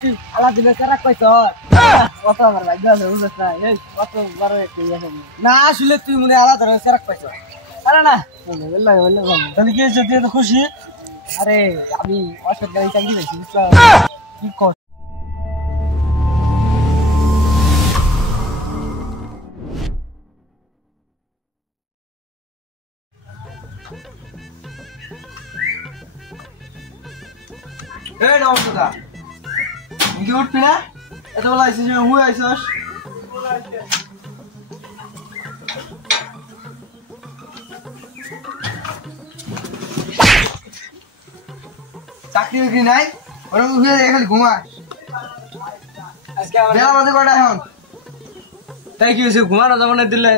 আলা দিলে চারাক পাইছ কত আমার ভাগ্য আছে বুঝছ না এই কত বড় একটা ইয়ে আছে না আসলে তুই মনে আলা ধরে চারাক পাইছ আরে না বললাম তাহলে কি হয়েছে তুই তো খুশি আরে আমি অসরকারি চাকরি পেয়েছি বুঝছ কি কর এই নমস্কার কি উঠবি না এত বলা আইছিস হুই আইছস চাকরি বাকরি নাই ওরকম হুয়ে খালি ঘুমাস বেলা বাজে কয়টা এখন তাই কি হয়েছে ঘুমানো যাবো না দিলে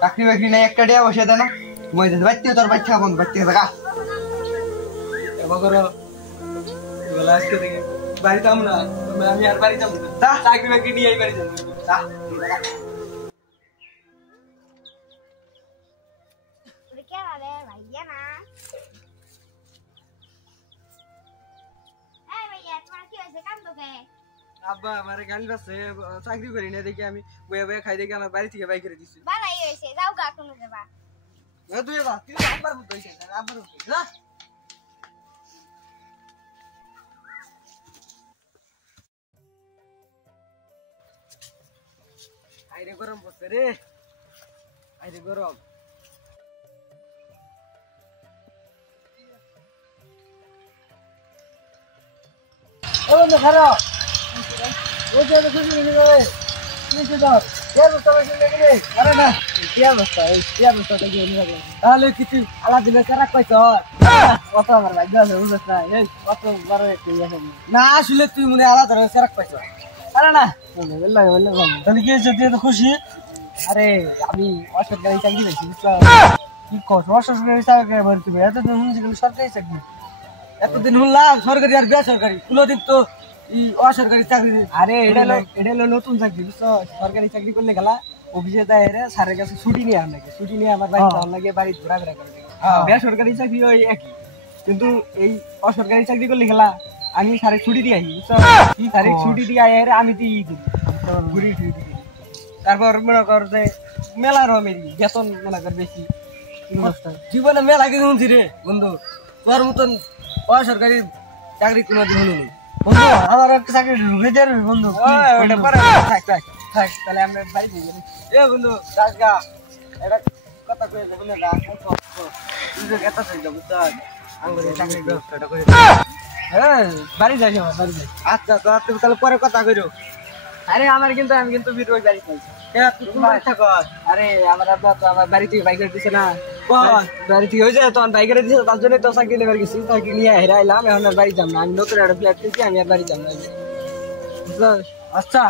চাকরি বাকরি নাই একটা ডেয়া বসে দেয় না ঘুমাই যাচ্ছে বাচ্চা তোর বাচ্চা বন্ধ বাচ্চা থাকা এবার করো আজকে থেকে বাড়ি যাবো না আমি আর বাড়ি যাবো না চাকরি বাকরি নিয়ে বাড়ি যাবো আব্বা আমার গালি বাসছে চাকরি করি না দেখি আমি বয়ে বয়ে খাই দেখি আমার বাড়ি থেকে বাই করে দিছি বাড়াই হইছে যাও গা কোন দেবা তুই যা তুই আব্বার মত হইছে আব্বার মত যা আইরে গরম পড়ছে রে আইরে গরম ও বন্ধু খারাপ ওই যে খুশি নিয়ে যাবে নিচে দাও কে বস্তা বেশি লেগে রে আরে না কে বস্তা এই কে বস্তাটা কি নিয়ে যাবে তাহলে কিছু আলা দিলে চারাক পাইছ কত আমার ভাগ্য আছে বুঝছ না এই কত বড় একটা ইয়ে আছে না আসলে তুই মনে আলা ধরে চারাক পাইছ আরে না বললাম তাহলে কি হয়েছে তুই তো খুশি আরে আমি অসরকারি চাকরি পেয়েছি বুঝছ কি কর অসরকারি চাকরি বলতে এতদিন শুনছি সরকারি চাকরি এতদিন শুনলাম সরকারি আর বেসরকারি কোনোদিন তো অসরকারি চাকরি আরে এটা হলো নতুন চাকরি বুঝছো সরকারি চাকরি করলে গেলা অফিসে যায় স্যারের কাছে ছুটি নিয়ে আন লাগে ছুটি নিয়ে আমার বাড়ি যাওয়ার লাগে বাড়ি ঘোরাফেরা করে বেসরকারি চাকরি ওই একই কিন্তু এই অসরকারি চাকরি করলে গেলা আমি স্যারের ছুটি দিয়ে আসি বুঝছো স্যারের ছুটি দিয়ে আয় আমি তো ঘুরি ফিরি তারপর মনে কর যে মেলার মেরি বেতন মনে কর বেশি জীবনে মেলা কিছু শুনছি রে বন্ধু তোর মতন অসরকারি চাকরি কোনোদিন শুনিনি বন্ধু আমার একটা চাকরি ঢুকে দেয় বন্ধু থাক তাহলে আমরা বাড়ি দিয়ে গেলি এ বন্ধু রাজগা এটা কথা কয়ে যাবো না এত থাকবে বুঝতে আঙ্গুরের চাকরির ব্যবস্থাটা করে হ্যাঁ বাড়ি যাই আমার বাড়ি যাই আচ্ছা তো তুমি তাহলে পরে কথা কইরো আরে আমি কিন্তু বিরোধ বাড়ি পাইছি আরে আমার আব্বা তো আমার বাড়ি থেকে বাইক দিছে না বাড়ি থেকে হয়েছে তখন বাইক দিছে তার জন্য তো চাকরি নেবার গেছি চাকরি নিয়ে হেরা এলাম এখন আর বাড়ি যাম না আমি নতুন একটা ফ্ল্যাট কিনছি আমি আর বাড়ি যাম না আচ্ছা